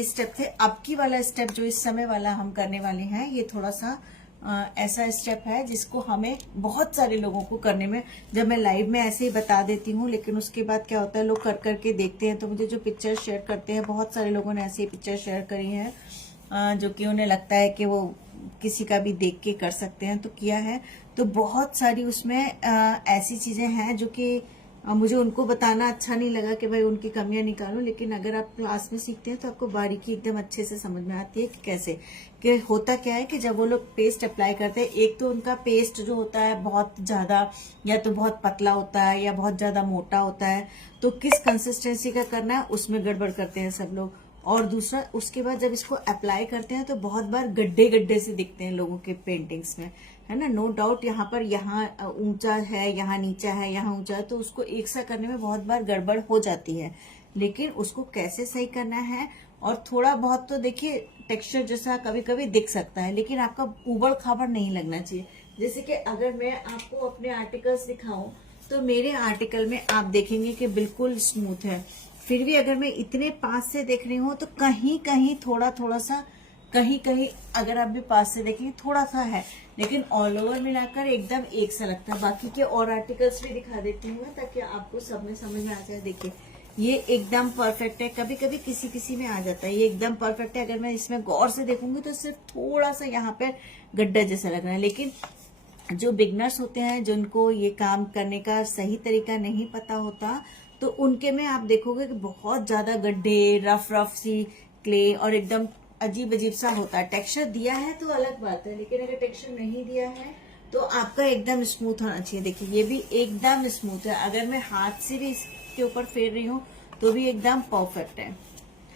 Step थे। अब की वाला स्टेप जो इस समय वाला हम करने वाले हैं, ये थोड़ा सा ऐसा स्टेप है जिसको हमें बहुत सारे लोगों को करने में, जब मैं लाइव में ऐसे ही बता देती हूँ, लेकिन उसके बाद क्या होता है, लोग कर करके देखते हैं तो मुझे जो पिक्चर शेयर करते हैं, बहुत सारे लोगों ने ऐसी पिक्चर शेयर करी है जो कि उन्हें लगता है कि वो किसी का भी देख के कर सकते हैं, तो किया है। तो बहुत सारी उसमें ऐसी चीजें हैं जो कि मुझे उनको बताना अच्छा नहीं लगा कि भाई उनकी कमियां निकालो, लेकिन अगर आप क्लास में सीखते हैं तो आपको बारीकी एकदम अच्छे से समझ में आती है कि कैसे, कि होता क्या है कि जब वो लोग पेस्ट अप्लाई करते हैं, एक तो उनका पेस्ट जो होता है बहुत ज्यादा या तो बहुत पतला होता है या बहुत ज्यादा मोटा होता है, तो किस कंसिस्टेंसी का करना है उसमें गड़बड़ करते हैं सब लोग। और दूसरा, उसके बाद जब इसको अप्लाई करते हैं तो बहुत बार गड्ढे गड्ढे से दिखते हैं लोगों के पेंटिंग्स में, है ना। नो डाउट यहाँ पर यहाँ ऊंचा है, यहाँ नीचा है, यहाँ ऊंचा है, तो उसको एक सा करने में बहुत बार गड़बड़ हो जाती है, लेकिन उसको कैसे सही करना है। और थोड़ा बहुत तो देखिए टेक्सचर जैसा कभी कभी दिख सकता है, लेकिन आपका उबड़ खाबड़ नहीं लगना चाहिए। जैसे कि अगर मैं आपको अपने आर्टिकल्स दिखाऊं तो मेरे आर्टिकल में आप देखेंगे कि बिल्कुल स्मूथ है, फिर भी अगर मैं इतने पास से देख रही हूँ तो कहीं कहीं थोड़ा थोड़ा सा, कहीं कहीं अगर आप भी पास से देखेंगे थोड़ा सा है, लेकिन ऑल ओवर मिलाकर एकदम एक सा लगता है। बाकी के और आर्टिकल्स भी दिखा देती हूँ ताकि आपको सब में समझ में आ जाए। देखिए ये एकदम परफेक्ट है, कभी कभी किसी किसी में आ जाता है, ये एकदम परफेक्ट है। अगर मैं इसमें गौर से देखूंगी तो सिर्फ थोड़ा सा यहाँ पे गड्ढा जैसा लग रहा है, लेकिन जो बिगनर्स होते हैं, जिनको ये काम करने का सही तरीका नहीं पता होता, तो उनके में आप देखोगे कि बहुत ज्यादा गड्ढे, रफ रफ सी क्ले और एकदम अजीब अजीब सा होता है। टेक्सचर दिया है तो अलग बात है, लेकिन अगर टेक्सचर नहीं दिया है तो आपका एकदम स्मूथ होना चाहिए। देखिए ये भी एकदम स्मूथ है, अगर मैं हाथ से भी इसके ऊपर फेर रही हूँ तो भी एकदम परफेक्ट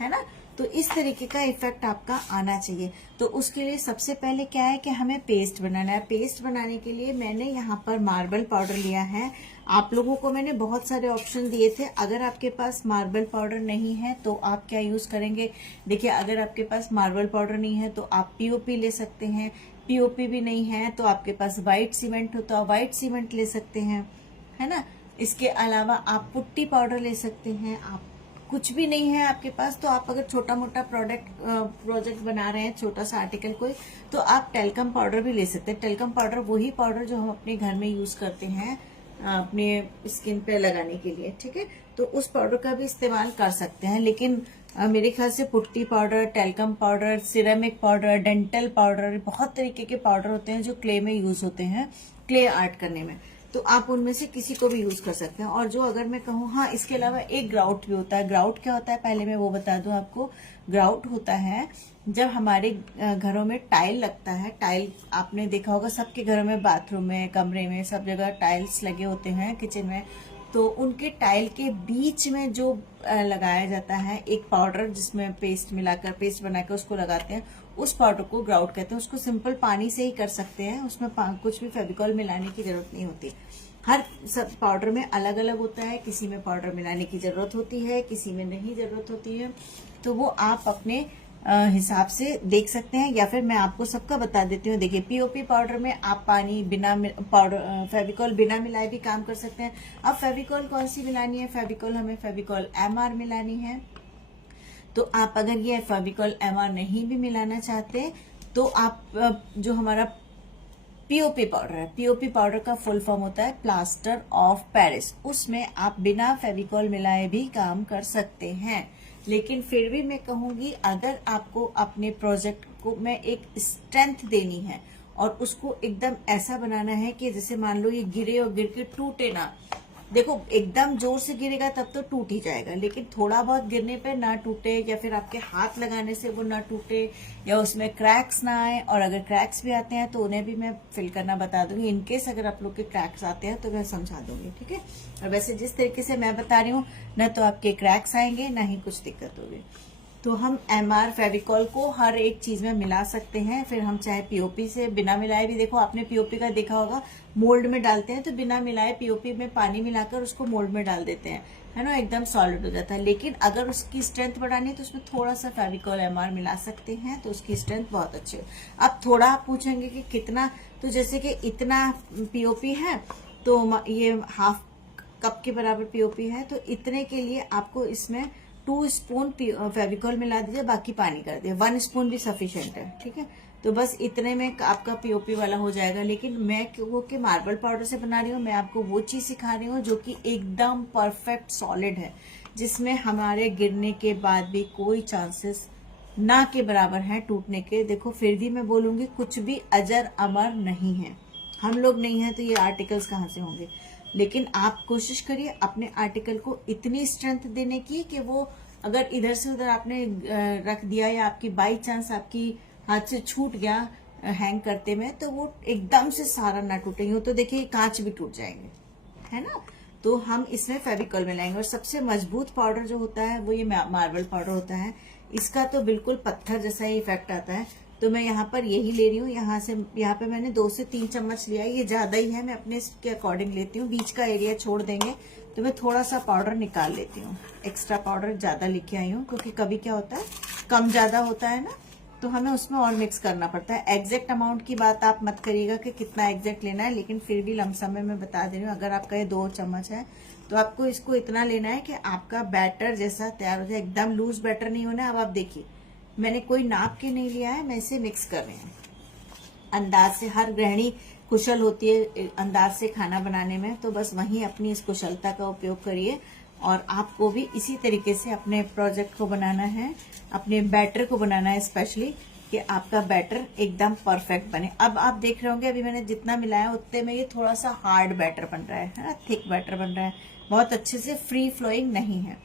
है ना। तो इस तरीके का इफेक्ट आपका आना चाहिए। तो उसके लिए सबसे पहले क्या है कि हमें पेस्ट बनाना है। पेस्ट बनाने के लिए मैंने यहाँ पर मार्बल पाउडर लिया है। आप लोगों को मैंने बहुत सारे ऑप्शन दिए थे, अगर आपके पास मार्बल पाउडर नहीं है तो आप क्या यूज करेंगे। देखिए अगर आपके पास मार्बल पाउडर नहीं है तो आप पीओपी ले सकते हैं, पीओपी भी नहीं है तो आपके पास व्हाइट सीमेंट हो तो आप व्हाइट सीमेंट ले सकते हैं, है ना। इसके अलावा आप पुट्टी पाउडर ले सकते हैं। आप कुछ भी नहीं है आपके पास तो आप अगर छोटा मोटा प्रोजेक्ट बना रहे हैं, छोटा सा आर्टिकल कोई, तो आप टेल्कम पाउडर भी ले सकते हैं। टेल्कम पाउडर वही पाउडर जो हम अपने घर में यूज करते हैं अपने स्किन पे लगाने के लिए, ठीक है। तो उस पाउडर का भी इस्तेमाल कर सकते हैं, लेकिन मेरे ख्याल से putty powder, talcum powder, ceramic powder, dental powder, बहुत तरीके के पाउडर होते हैं जो क्ले में यूज होते हैं, क्ले आर्ट करने में, तो आप उनमें से किसी को भी यूज कर सकते हैं। और जो अगर मैं कहूँ, हाँ इसके अलावा एक ग्राउट भी होता है। ग्राउट क्या होता है पहले मैं वो बता दूं आपको। ग्राउट होता है जब हमारे घरों में टाइल लगता है। टाइल आपने देखा होगा सबके घरों में, बाथरूम में, कमरे में, सब जगह टाइल्स लगे होते हैं, किचन में, तो उनके टाइल के बीच में जो लगाया जाता है एक पाउडर, जिसमें पेस्ट मिलाकर, पेस्ट बनाकर उसको लगाते हैं, उस पाउडर को ग्राउट कहते हैं। उसको सिंपल पानी से ही कर सकते हैं, उसमें कुछ भी फेविकॉल मिलाने की जरूरत नहीं होती। हर सब पाउडर में अलग अलग होता है, किसी में पाउडर मिलाने की जरूरत होती है, किसी में नहीं जरूरत होती है, तो वो आप अपने हिसाब से देख सकते हैं, या फिर मैं आपको सबका बता देती हूँ। देखिए पीओपी पाउडर में आप पानी बिना पाउडर फेविकॉल बिना मिलाए भी काम कर सकते हैं। अब फेविकॉल कौन सी मिलानी है, फेविकॉल हमें फेविकॉल एमआर मिलानी है। तो आप अगर ये फेविकॉल एमआर नहीं भी मिलाना चाहते तो आप जो हमारा पीओपी पाउडर है, पीओपी पाउडर का फुल फॉर्म होता है प्लास्टर ऑफ पेरिस, उसमें आप बिना फेविकॉल मिलाए भी काम कर सकते हैं। लेकिन फिर भी मैं कहूंगी, अगर आपको अपने प्रोजेक्ट को में एक स्ट्रेंथ देनी है और उसको एकदम ऐसा बनाना है कि जैसे मान लो ये गिरे और गिर के टूटे ना, देखो एकदम जोर से गिरेगा तब तो टूट ही जाएगा, लेकिन थोड़ा बहुत गिरने पे ना टूटे, या फिर आपके हाथ लगाने से वो ना टूटे, या उसमें क्रैक्स ना आए। और अगर क्रैक्स भी आते हैं तो उन्हें भी मैं फिल करना बता दूंगी। इनकेस अगर आप लोग के क्रैक्स आते हैं तो मैं समझा दूंगी, ठीक है। और वैसे जिस तरीके से मैं बता रही हूँ, ना तो आपके क्रैक्स आएंगे ना ही कुछ दिक्कत होगी। तो हम एमआर फेविकॉल को हर एक चीज में मिला सकते हैं। फिर हम चाहे पीओपी से बिना मिलाए भी, देखो आपने पीओपी का देखा होगा, मोल्ड में डालते हैं तो बिना मिलाए पीओपी में पानी मिलाकर उसको मोल्ड में डाल देते हैं, है ना, एकदम सॉलिड हो जाता है। लेकिन अगर उसकी स्ट्रेंथ बढ़ानी है तो उसमें थोड़ा सा फेविकॉल एमआर मिला सकते हैं, तो उसकी स्ट्रेंथ बहुत अच्छी है। अब थोड़ा आप पूछेंगे कि कितना, तो जैसे कि इतना पीओपी है तो ये हाफ कप के बराबर पीओपी है, तो इतने के लिए आपको इसमें 2 स्पून फेविकॉल मिला दीजिए, बाकी पानी कर दिए, 1 स्पून भी सफिशिएंट है, ठीक है। तो बस इतने में आपका पीओपी वाला हो जाएगा। लेकिन मैं क्योंकि मार्बल पाउडर से बना रही हूँ, मैं आपको वो चीज सिखा रही हूँ जो कि एकदम परफेक्ट सॉलिड है, जिसमें हमारे गिरने के बाद भी कोई चांसेस ना के बराबर है टूटने के। देखो फिर भी मैं बोलूंगी, कुछ भी अजर अमर नहीं है। हम लोग नहीं है तो ये आर्टिकल्स कहाँ से होंगे। लेकिन आप कोशिश करिए अपने आर्टिकल को इतनी स्ट्रेंथ देने की कि वो अगर इधर से उधर आपने रख दिया या आपकी बाई चांस आपकी हाथ से छूट गया हैंग करते में, तो वो एकदम से सारा ना टूटे। यूं तो देखिए कांच भी टूट जाएंगे, है ना। तो हम इसमें फेविकॉल मिलाएंगे। और सबसे मजबूत पाउडर जो होता है वो ये मार्बल पाउडर होता है। इसका तो बिल्कुल पत्थर जैसा ही इफेक्ट आता है। तो मैं यहाँ पर यही ले रही हूँ, यहाँ पे मैंने 2 से 3 चम्मच लिया है। ये ज्यादा ही है, मैं अपने के अकॉर्डिंग लेती हूँ। बीच का एरिया छोड़ देंगे तो मैं थोड़ा सा पाउडर निकाल लेती हूँ। एक्स्ट्रा पाउडर ज्यादा लेके आई हूँ, क्योंकि कभी क्या होता है कम ज्यादा होता है ना, तो हमें उसमें और मिक्स करना पड़ता है। एग्जैक्ट अमाउंट की बात आप मत करिएगा कि कितना एग्जैक्ट लेना है, लेकिन फिर भी लमसम में मैं बता दे रही हूँ। अगर आपका ये 2 चम्मच है तो आपको इसको इतना लेना है कि आपका बैटर जैसा तैयार हो जाए। एकदम लूज बैटर नहीं होना। अब आप देखिए, मैंने कोई नाप के नहीं लिया है, मैं इसे मिक्स कर रही हूँ अंदाज से। हर गृहिणी कुशल होती है अंदाज से खाना बनाने में, तो बस वहीं अपनी इस कुशलता का उपयोग करिए। और आपको भी इसी तरीके से अपने प्रोजेक्ट को बनाना है, अपने बैटर को बनाना है स्पेशली, कि आपका बैटर एकदम परफेक्ट बने। अब आप देख रहे होंगे अभी मैंने जितना मिलाया उतने में ये थोड़ा सा हार्ड बैटर बन रहा है ना, थिक बैटर बन रहा है, बहुत अच्छे से फ्री फ्लोइंग नहीं है।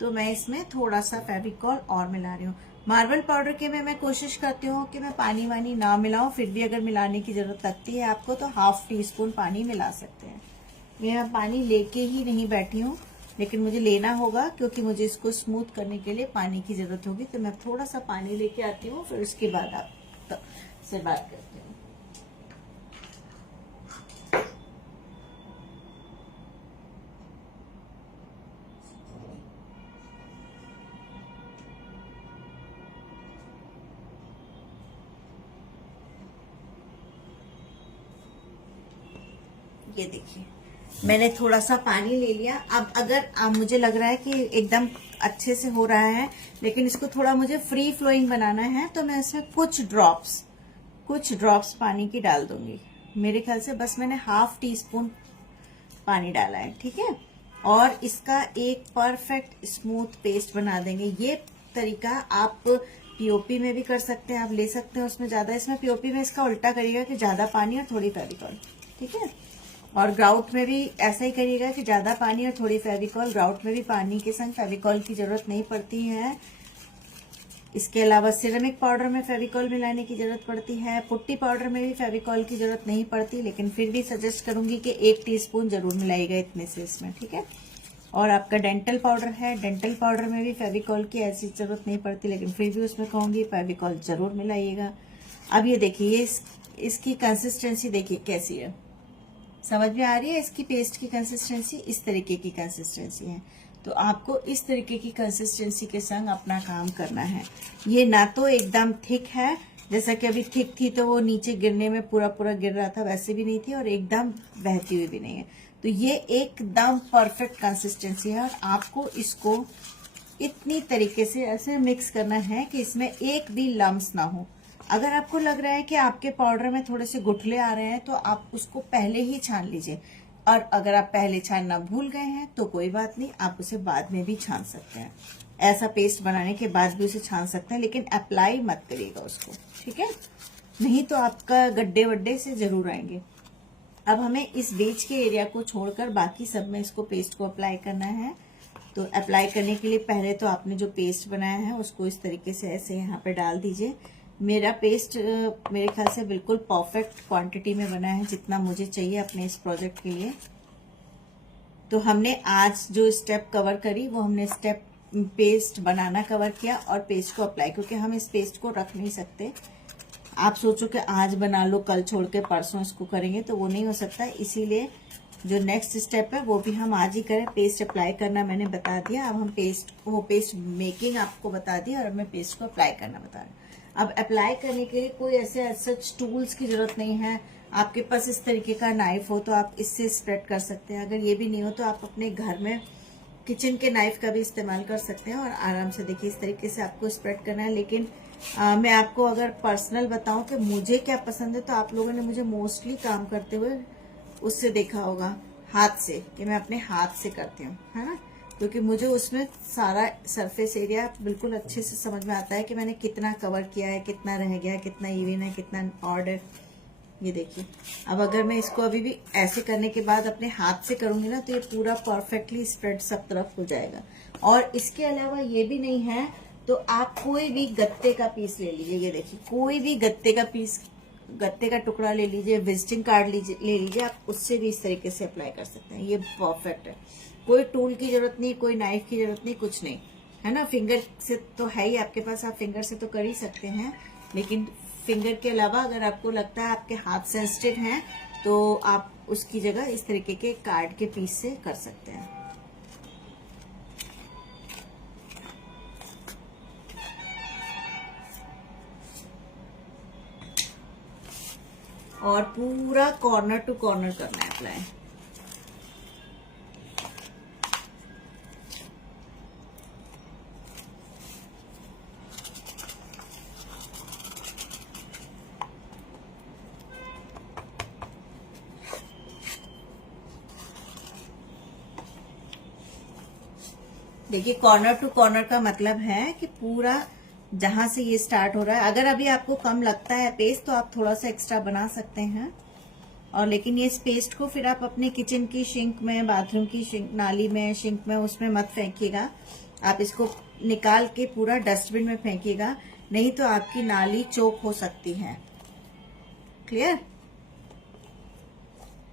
तो मैं इसमें थोड़ा सा फेविकॉल और मिला रही हूँ। मार्बल पाउडर के में मैं कोशिश करती हूँ कि मैं पानी वानी ना मिलाऊं, फिर भी अगर मिलाने की जरूरत लगती है आपको तो ½ टीस्पून पानी मिला सकते हैं। मैं पानी लेके ही नहीं बैठी हूँ, लेकिन मुझे लेना होगा क्योंकि मुझे इसको स्मूथ करने के लिए पानी की जरूरत होगी। तो मैं थोड़ा सा पानी लेके आती हूँ, फिर उसके बाद आप से बात करते हैं। ये देखिए मैंने थोड़ा सा पानी ले लिया। अब अगर मुझे लग रहा है कि एकदम अच्छे से हो रहा है, लेकिन इसको थोड़ा मुझे फ्री फ्लोइंग बनाना है, तो मैं इसमें कुछ ड्रॉप्स पानी की डाल दूंगी। मेरे ख्याल से बस मैंने ½ टीस्पून पानी डाला है, ठीक है। और इसका एक परफेक्ट स्मूथ पेस्ट बना देंगे। ये तरीका आप पीओपी में भी कर सकते हैं, आप ले सकते हैं उसमें ज्यादा। इसमें पीओपी में इसका उल्टा करिएगा कि ज्यादा पानी और थोड़ी फेविकॉल, ठीक है। और ग्राउट में भी ऐसा ही करिएगा कि ज्यादा पानी और थोड़ी फेविकॉल। ग्राउट में भी पानी के संग फेविकॉल की जरूरत नहीं पड़ती है। इसके अलावा सिरेमिक पाउडर में फेविकॉल मिलाने की जरूरत पड़ती है। पुट्टी पाउडर में भी फेविकॉल की जरूरत नहीं पड़ती, लेकिन फिर भी सजेस्ट करूंगी कि 1 टीस्पून जरूर मिलाइएगा इतने से इसमें, ठीक है। और आपका डेंटल पाउडर है, डेंटल पाउडर में भी फेविकॉल की ऐसी जरूरत नहीं पड़ती, लेकिन फिर भी उसमें कहूंगी फेविकॉल जरूर मिलाइएगा। अब ये देखिए, इसकी कंसिस्टेंसी देखिए कैसी है, समझ में आ रही है। इसकी पेस्ट की कंसिस्टेंसी इस तरीके की कंसिस्टेंसी है। तो आपको इस तरीके की कंसिस्टेंसी के संग अपना काम करना है। ये ना तो एकदम थिक है, जैसा कि अभी थिक थी तो वो नीचे गिरने में पूरा पूरा गिर रहा था, वैसे भी नहीं थी, और एकदम बहती हुई भी नहीं है। तो ये एकदम परफेक्ट कंसिस्टेंसी है। और आपको इसको इतनी तरीके से ऐसे मिक्स करना है कि इसमें एक भी लम्स ना हो। अगर आपको लग रहा है कि आपके पाउडर में थोड़े से गुठले आ रहे हैं तो आप उसको पहले ही छान लीजिए। और अगर आप पहले छानना भूल गए हैं तो कोई बात नहीं, आप उसे बाद में भी छान सकते हैं। ऐसा पेस्ट बनाने के बाद भी उसे छान सकते हैं, लेकिन अप्लाई मत करिएगा उसको, ठीक है, नहीं तो आपका गड्ढे वड्डे से जरूर आएंगे। अब हमें इस बीच के एरिया को छोड़कर बाकी सब में इसको पेस्ट को अप्लाई करना है। तो अप्लाई करने के लिए पहले तो आपने जो पेस्ट बनाया है उसको इस तरीके से ऐसे यहाँ पे डाल दीजिए। मेरा पेस्ट मेरे ख्याल से बिल्कुल परफेक्ट क्वांटिटी में बना है, जितना मुझे चाहिए अपने इस प्रोजेक्ट के लिए। तो हमने आज जो स्टेप कवर करी वो हमने स्टेप पेस्ट बनाना कवर किया और पेस्ट को अप्लाई, क्योंकि हम इस पेस्ट को रख नहीं सकते। आप सोचो कि आज बना लो कल छोड़ के परसों इसको करेंगे तो वो नहीं हो सकता। इसीलिए जो नेक्स्ट स्टेप है वो भी हम आज ही करें। पेस्ट अप्लाई करना मैंने बता दिया, अब हम पेस्ट मेकिंग आपको बता दी और अब मैं पेस्ट को अप्लाई करना बता रही हूँ। अब अप्लाई करने के लिए कोई ऐसे सच टूल्स की जरूरत नहीं है। आपके पास इस तरीके का नाइफ हो तो आप इससे स्प्रेड कर सकते हैं। अगर ये भी नहीं हो तो आप अपने घर में किचन के नाइफ का भी इस्तेमाल कर सकते हैं और आराम से देखिए इस तरीके से आपको स्प्रेड करना है। लेकिन मैं आपको अगर पर्सनल बताऊं कि मुझे क्या पसंद है, तो आप लोगों ने मुझे मोस्टली काम करते हुए उससे देखा होगा, हाथ से, कि मैं अपने हाथ से करती हूँ, है ना, क्योंकि मुझे उसमें सारा सरफेस एरिया बिल्कुल अच्छे से समझ में आता है कि मैंने कितना कवर किया है, कितना रह गया, कितना इवन है, कितना ऑड है। ये देखिए, अब अगर मैं इसको अभी भी ऐसे करने के बाद अपने हाथ से करूंगी ना, तो ये पूरा परफेक्टली स्प्रेड सब तरफ हो जाएगा। और इसके अलावा ये भी नहीं है, तो आप कोई भी गत्ते का पीस ले लीजिए। ये देखिए, कोई भी गत्ते का पीस, गत्ते का टुकड़ा ले लीजिए, विजिटिंग कार्ड ले लीजिए, आप उससे भी इस तरीके से अप्लाई कर सकते हैं। ये परफेक्ट है, कोई टूल की जरूरत नहीं, कोई नाइफ की जरूरत नहीं, कुछ नहीं, है ना। फिंगर से तो है ही आपके पास, आप फिंगर से तो कर ही सकते हैं, लेकिन फिंगर के अलावा अगर आपको लगता है आपके हाथ सेंसिटिव हैं, तो आप उसकी जगह इस तरीके के कार्ड के पीस से कर सकते हैं। और पूरा कॉर्नर टू कॉर्नर करना है अप्लाई। देखिए, कॉर्नर टू कॉर्नर का मतलब है कि पूरा जहां से ये स्टार्ट हो रहा है, अगर अभी आपको कम लगता है पेस्ट, तो आप थोड़ा सा एक्स्ट्रा बना सकते हैं। और लेकिन ये इस पेस्ट को फिर आप अपने किचन की सिंक में, बाथरूम की सिंक, नाली में, सिंक में, उसमें मत फेंकिएगा। आप इसको निकाल के पूरा डस्टबिन में फेंकिएगा, नहीं तो आपकी नाली चोक हो सकती है। क्लियर?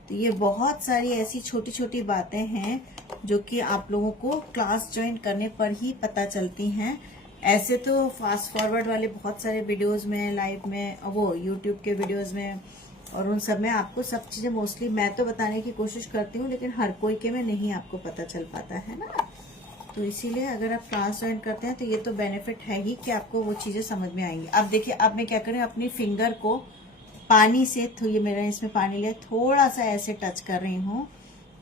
तो ये बहुत सारी ऐसी छोटी छोटी बातें हैं जो कि आप लोगों को क्लास ज्वाइन करने पर ही पता चलती हैं। ऐसे तो फास्ट फॉरवर्ड वाले बहुत सारे वीडियोस में, लाइव में, वो यूट्यूब के वीडियोस में और उन सब में आपको सब चीजें मोस्टली मैं तो बताने की कोशिश करती हूँ, लेकिन हर कोई के में नहीं आपको पता चल पाता है ना। तो इसीलिए अगर आप क्लास ज्वाइन करते हैं तो ये तो बेनिफिट है ही कि आपको वो चीजें समझ में आएंगी। अब देखिए, अब मैं क्या करूँ, अपनी फिंगर को पानी से, तो ये मेरा इसमें पानी लिया, थोड़ा सा ऐसे टच कर रही हूँ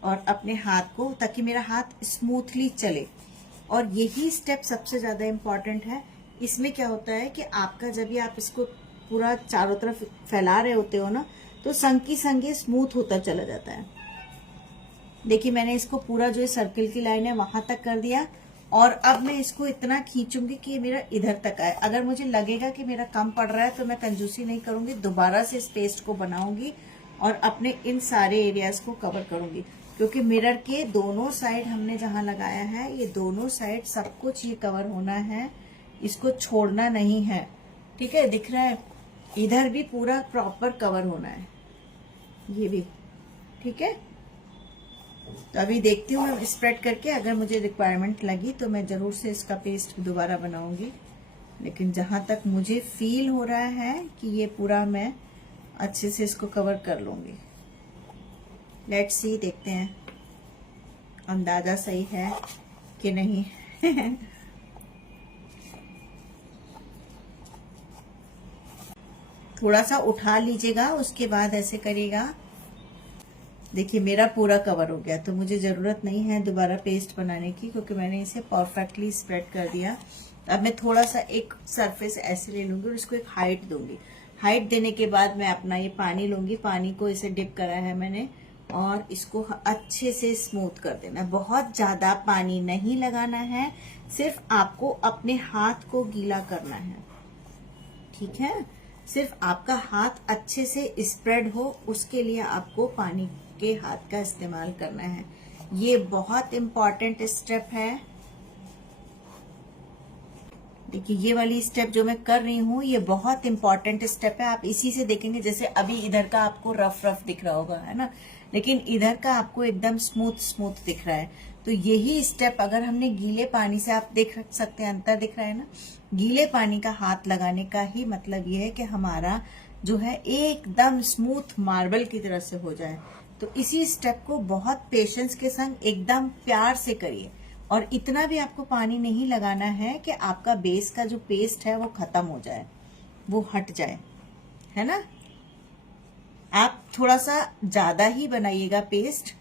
और अपने हाथ को, ताकि मेरा हाथ स्मूथली चले। और यही स्टेप सबसे ज्यादा इम्पोर्टेंट है। इसमें क्या होता है कि आपका जब भी आप इसको पूरा चारों तरफ फैला रहे होते हो ना, तो संग की संगे स्मूथ होता चला जाता है। देखिए, मैंने इसको पूरा जो सर्किल की लाइन है वहां तक कर दिया, और अब मैं इसको इतना खींचूंगी कि ये मेरा इधर तक आए। अगर मुझे लगेगा कि मेरा कम पड़ रहा है तो मैं कंजूसी नहीं करूंगी, दोबारा से इस पेस्ट को बनाऊंगी और अपने इन सारे एरियाज को कवर करूंगी। क्योंकि मिरर के दोनों साइड हमने जहां लगाया है, ये दोनों साइड सब कुछ ये कवर होना है, इसको छोड़ना नहीं है। ठीक है, दिख रहा है? इधर भी पूरा प्रॉपर कवर होना है, ये भी। ठीक है, तो अभी देखती हूँ मैं स्प्रेड करके, अगर मुझे रिक्वायरमेंट लगी तो मैं जरूर से इसका पेस्ट दोबारा बनाऊंगी। लेकिन जहां तक मुझे फील हो रहा है कि ये पूरा मैं अच्छे से इसको कवर कर लूंगी। लेट्स सी, देखते हैं अंदाजा सही है कि नहीं। थोड़ा सा उठा लीजिएगा, उसके बाद ऐसे करिएगा। देखिए, मेरा पूरा कवर हो गया, तो मुझे जरूरत नहीं है दोबारा पेस्ट बनाने की, क्योंकि मैंने इसे परफेक्टली स्प्रेड कर दिया। अब मैं थोड़ा सा एक सरफेस ऐसे ले लूंगी और इसको एक हाइट दूंगी। हाइट देने के बाद मैं अपना ये पानी लूंगी, पानी को इसे डिप करा है मैंने, और इसको अच्छे से स्मूथ कर देना। बहुत ज्यादा पानी नहीं लगाना है, सिर्फ आपको अपने हाथ को गीला करना है। ठीक है, सिर्फ आपका हाथ अच्छे से स्प्रेड हो, उसके लिए आपको पानी के हाथ का इस्तेमाल करना है। ये बहुत इंपॉर्टेंट स्टेप है। देखिए, ये वाली स्टेप जो मैं कर रही हूँ, ये बहुत इंपॉर्टेंट स्टेप है। आप इसी से देखेंगे, जैसे अभी इधर का आपको रफ रफ दिख रहा होगा, है ना, लेकिन इधर का आपको एकदम स्मूथ स्मूथ दिख रहा है। तो यही स्टेप अगर हमने गीले पानी से, आप देख सकते हैं अंतर दिख रहा है ना, गीले पानी का हाथ लगाने का ही मतलब ये है कि हमारा जो है एकदम स्मूथ मार्बल की तरह से हो जाए। तो इसी स्टेप को बहुत पेशेंस के संग एकदम प्यार से करिए, और इतना भी आपको पानी नहीं लगाना है कि आपका बेस का जो पेस्ट है वो खत्म हो जाए, वो हट जाए, है ना। आप थोड़ा सा ज्यादा ही बनाइएगा पेस्ट,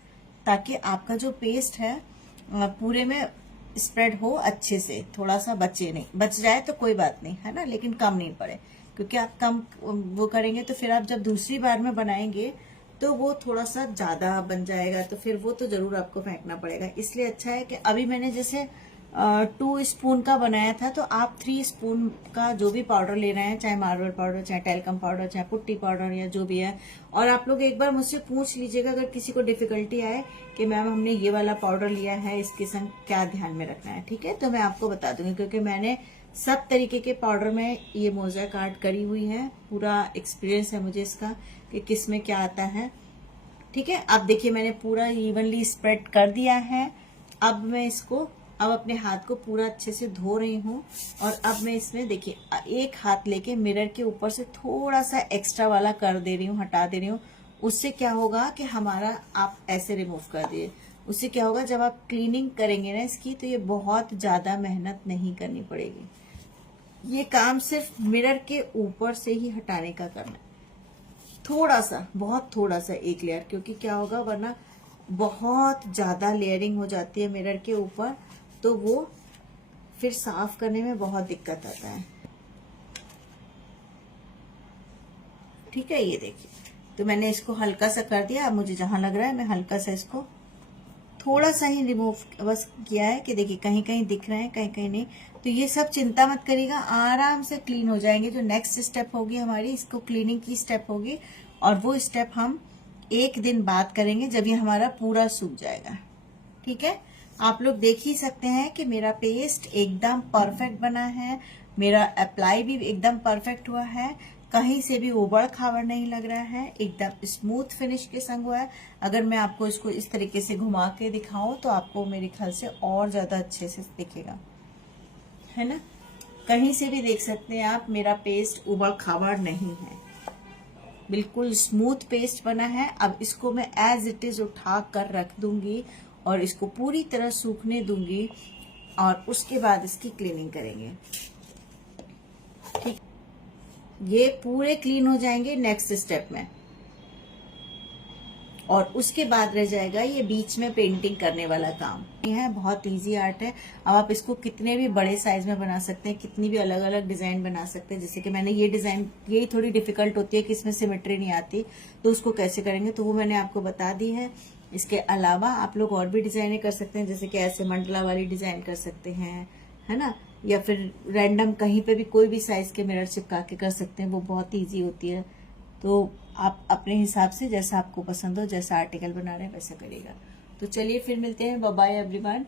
ताकि आपका जो पेस्ट है पूरे में स्प्रेड हो अच्छे से, थोड़ा सा बचे नहीं, बच जाए तो कोई बात नहीं है ना, लेकिन कम नहीं पड़े, क्योंकि आप कम वो करेंगे तो फिर आप जब दूसरी बार में बनाएंगे तो वो थोड़ा सा ज्यादा बन जाएगा, तो फिर वो तो जरूर आपको फेंकना पड़ेगा। इसलिए अच्छा है कि अभी मैंने जैसे 2 स्पून का बनाया था, तो आप 3 स्पून का जो भी पाउडर ले रहे हैं, चाहे मार्बल पाउडर, चाहे टेल्कम पाउडर, चाहे पुट्टी पाउडर, या जो भी है। और आप लोग एक बार मुझसे पूछ लीजिएगा अगर किसी को डिफिकल्टी आए कि मैम हमने ये वाला पाउडर लिया है, इसके संग क्या ध्यान में रखना है, ठीक है, तो मैं आपको बता दूंगी, क्योंकि मैंने सब तरीके के पाउडर में ये मोज़ेक आर्ट करी हुई है, पूरा एक्सपीरियंस है मुझे इसका कि किस में क्या आता है। ठीक है, अब देखिए मैंने पूरा इवनली स्प्रेड कर दिया है। अब मैं इसको अब अपने हाथ को पूरा अच्छे से धो रही हूँ, और अब मैं इसमें देखिए एक हाथ लेके मिरर के ऊपर से थोड़ा सा एक्स्ट्रा वाला कर दे रही हूँ, हटा दे रही हूँ। उससे क्या होगा कि हमारा, आप ऐसे रिमूव कर दिए, उससे क्या होगा जब आप क्लीनिंग करेंगे ना इसकी, तो ये बहुत ज्यादा मेहनत नहीं करनी पड़ेगी। ये काम सिर्फ मिरर के ऊपर से ही हटाने का करना है, थोड़ा सा, बहुत थोड़ा सा एक लेयर, क्योंकि क्या होगा वरना बहुत ज्यादा लेयरिंग हो जाती है मिरर के ऊपर, तो वो फिर साफ करने में बहुत दिक्कत आता है। ठीक है, ये देखिए, तो मैंने इसको हल्का सा कर दिया। अब मुझे जहां लग रहा है मैं हल्का सा इसको थोड़ा सा ही रिमूव बस किया है, कि देखिए कहीं कहीं दिख रहे हैं, कहीं कहीं नहीं। तो ये सब चिंता मत करिएगा, आराम से क्लीन हो जाएंगे। जो नेक्स्ट स्टेप होगी हमारी, इसको क्लीनिंग की स्टेप होगी, और वो स्टेप हम एक दिन बाद करेंगे जब ये हमारा पूरा सूख जाएगा। ठीक है, आप लोग देख ही सकते हैं कि मेरा पेस्ट एकदम परफेक्ट बना है, मेरा अप्लाई भी एकदम परफेक्ट हुआ है, कहीं से भी उबड़ खाबड़ नहीं लग रहा है, एकदम स्मूथ फिनिश के संग हुआ है। अगर मैं आपको इसको इस तरीके से घुमा के दिखाऊं तो आपको मेरे ख्याल से और ज्यादा अच्छे से दिखेगा, है ना। कहीं से भी देख सकते हैं आप, मेरा पेस्ट उबड़ खाबड़ नहीं है, बिल्कुल स्मूथ पेस्ट बना है। अब इसको मैं एज इट इज उठा कर रख दूंगी और इसको पूरी तरह सूखने दूंगी, और उसके बाद इसकी क्लीनिंग करेंगे। ठीक, ये पूरे क्लीन हो जाएंगे नेक्स्ट स्टेप में, और उसके बाद रह जाएगा ये बीच में पेंटिंग करने वाला काम। ये है बहुत इजी आर्ट है। अब आप इसको कितने भी बड़े साइज में बना सकते हैं, कितनी भी अलग अलग डिजाइन बना सकते हैं। जैसे कि मैंने ये डिजाइन, यही थोड़ी डिफिकल्ट होती है कि इसमें सिमेट्री नहीं आती, तो उसको कैसे करेंगे तो वो मैंने आपको बता दी है। इसके अलावा आप लोग और भी डिजाइने कर सकते हैं, जैसे कि ऐसे मंडला वाली डिजाइन कर सकते हैं, है ना, या फिर रैंडम कहीं पे भी कोई भी साइज के मिरर चिपका के कर सकते हैं, वो बहुत ईजी होती है। तो आप अपने हिसाब से जैसा आपको पसंद हो, जैसा आर्टिकल बना रहे हैं वैसा करिएगा। तो चलिए फिर मिलते हैं, बाय बाय एवरीवन।